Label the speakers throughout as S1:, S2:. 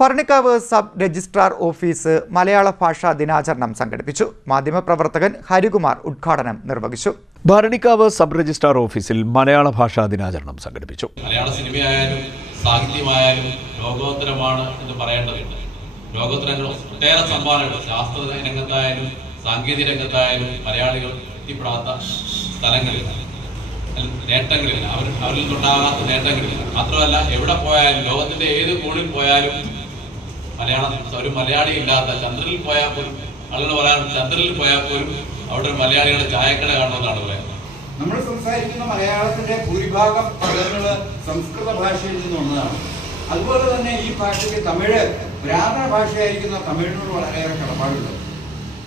S1: Bharanikkavu sub registrar office മലയാള ഭാഷാ ദിനാചരണം സംഘടിപ്പിച്ചു. മാധ്യമപ്രവർത്തകൻ ഹരികുമാർ ഉദ്ഘാടനം നിർവഹിച്ചു.
S2: ഭരണിക്കാവ് സബ് രജിസ്ട്രാർ ഓഫീസിൽ മലയാള ഭാഷാ ദിനാചരണം സംഘടിപ്പിച്ചു.
S3: മലയാള സിനിമയായാലും സാഹിത്യമായാലും ലോകോത്തരമാണ് എന്ന് പറയേണ്ടതുണ്ട്. ലോകോത്തരങ്ങൾ ഒട്ടേറെ സംഭാവനകൾ ശാസ്ത്ര രംഗത്തായാലും സാങ്കേതിക രംഗത്തായാലും മലയാളികൾ എത്തിപ്പെടാത്ത സ്ഥലങ്ങളിൽ നേട്ടങ്ങളിൽ അവർ അവരിൽ നിന്നുണ്ടാകാത്ത നേട്ടങ്ങളിൽ. മാത്രമല്ല എവിടെ പോയാലും ലോകത്തിന്റെ ഏത് കോണിൽ പോയാലും മലയാളം ഒരു മലയാളി ഇല്ലാത്ത ചന്ദ്രനിൽ പോയാൽ പോലും ആളുകൾ പറയാൻ ചന്ദ്രനിൽ പോയാൽ പോലും അവിടെ മലയാളികളുടെ ചായക്കട കാണുമെന്നാണ് പറയുന്നത്
S4: നമ്മൾ സംസാരിക്കുന്ന മലയാളത്തിന്റെ ഭൂരിഭാഗം പദങ്ങൾ സംസ്കൃത ഭാഷയിൽ നിന്ന് വന്നതാണ്. അതുപോലെ തന്നെ ഈ ഭാഷയ്ക്ക് തമിഴ് ബ്രാഹ്മണ ഭാഷയായിരിക്കുന്ന തമിഴിനോട് വളരെയേറെ കടപ്പാടുണ്ട്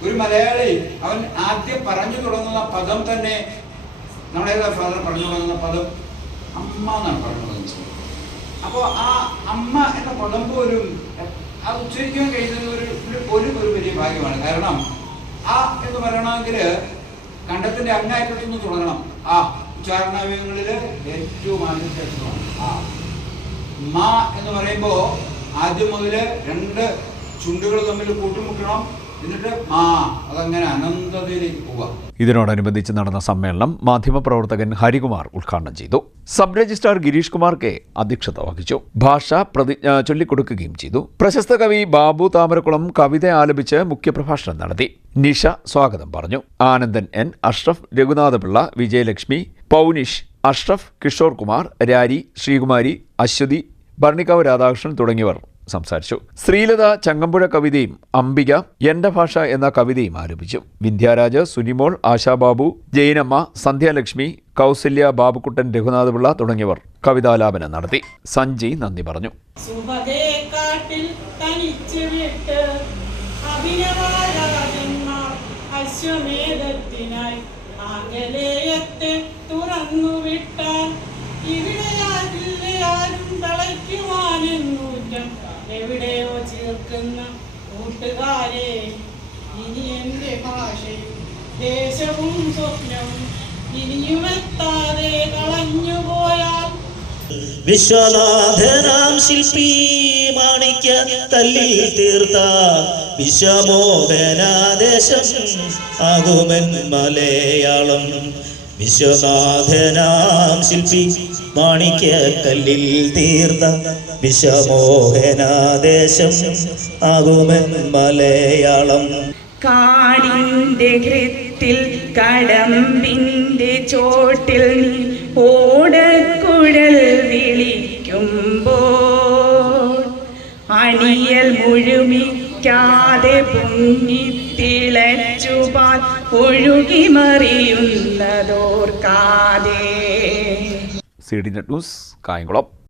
S4: ഒരു മലയാളി അവൻ ആദ്യം പറഞ്ഞു തുടങ്ങുന്ന പദം തന്നെ നമ്മുടെ ഫാദർ പറഞ്ഞു തുടങ്ങുന്ന പദം? അമ്മ എന്നാണ് പറഞ്ഞു തുടങ്ങുന്നത്. അപ്പോൾ ആ അമ്മ എന്ന പദം പോലും അത് ഉച്ചരിക്കാൻ കഴിയുന്നത് ഒരു ഒരു- ഒരു വലിയ ഭാഗ്യമാണ്. കാരണം ആ എന്ന് പറയണമെങ്കിൽ കണ്ടത്തിന്റെ അങ്ങായിട്ട് നിന്ന് തുടങ്ങണം. ആ ഉച്ചാരണാവയവങ്ങളിൽ ഏറ്റവും ആദ്യത്തെ അക്ഷരമാണ് ആ മ എന്ന് പറയുമ്പോ ആദ്യം മുതൽ രണ്ട് ചുണ്ടുകൾ തമ്മിൽ കൂട്ടിമുട്ടണം. ആ അനന്തതയിലേക്ക്
S2: ഇതിനോടനുബന്ധിച്ച് നടന്ന സമ്മേളനം മാധ്യമപ്രവർത്തകൻ ഹരികുമാർ ഉദ്ഘാടനം ചെയ്തു. Sub registrar Girish Kumar K അധ്യക്ഷത വഹിച്ചു. ഭാഷ പ്രതിജ്ഞ ചൊല്ലിക്കൊടുക്കുകയും ചെയ്തു. പ്രശസ്ത കവി ബാബു താമരക്കുളം കവിത ആലപിച്ച് മുഖ്യപ്രഭാഷണം നടത്തി. നിഷ സ്വാഗതം പറഞ്ഞു. ആനന്ദൻ എൻ അഷ്റഫ് രഘുനാഥപിള്ള വിജയലക്ഷ്മി പൗനിഷ് അഷ്റഫ് കിഷോർ കുമാർ രാരി ശ്രീകുമാരി അശ്വതി ഭർണിക്കാവ് രാധാകൃഷ്ണൻ തുടങ്ങിയവർ സംസാരിച്ചു. ശ്രീലത ചങ്ങമ്പുഴ കവിതയും അംബിക എന്റെ ഭാഷ എന്ന കവിതയും ആരംഭിച്ചു. വിന്ധ്യാരാജ് സുനിമോൾ ആശാബാബു ജയനമ്മ സന്ധ്യാലക്ഷ്മി കൗസല്യ ബാബുക്കുട്ടൻ രഘുനാഥപിള്ള തുടങ്ങിയവർ കവിതാലാപനം നടത്തി. സഞ്ജി നന്ദി പറഞ്ഞു.
S5: അഭിനവാരാജന്മാർ അശ്വമേധത്തിനായി എവിടെയോ ചേർക്കുന്ന കൂട്ടുകാരെ ഇനി എന്റെ ഭാഷയും ദേശവും സ്വപ്നവും ഇനിയുമെത്താതെ കളഞ്ഞുപോയാൽ
S6: വിശ്വനാഥനാം ശില്പി മാണിക്യ തല്ലിൽ തീർത്ത വിശ്വമോഹനാദേശം ആകുമെൻ മലയാളം. വിശ്വനാഥനാം ശില്പി മാണിക്യ കല്ലിൽ തീർത്ത വിശ്വമോഹനാദേശം ആകുമൻ മലയാളം.
S7: കാടിന്റെ ഹൃത്തിൽ കടമ്പിന്റെ ചോട്ടിൽ നീ ഓടക്കുഴൽ വിളിക്കുമ്പോൾ അണിയൽ മുഴുമിക്കാതെ പൊങ്ങിത്തിളച്ചുപാൽ ഒഴുകി മറിയുന്നതോർക്കാതെ
S2: സി ഡി ന്യൂസ് കായംകുളം.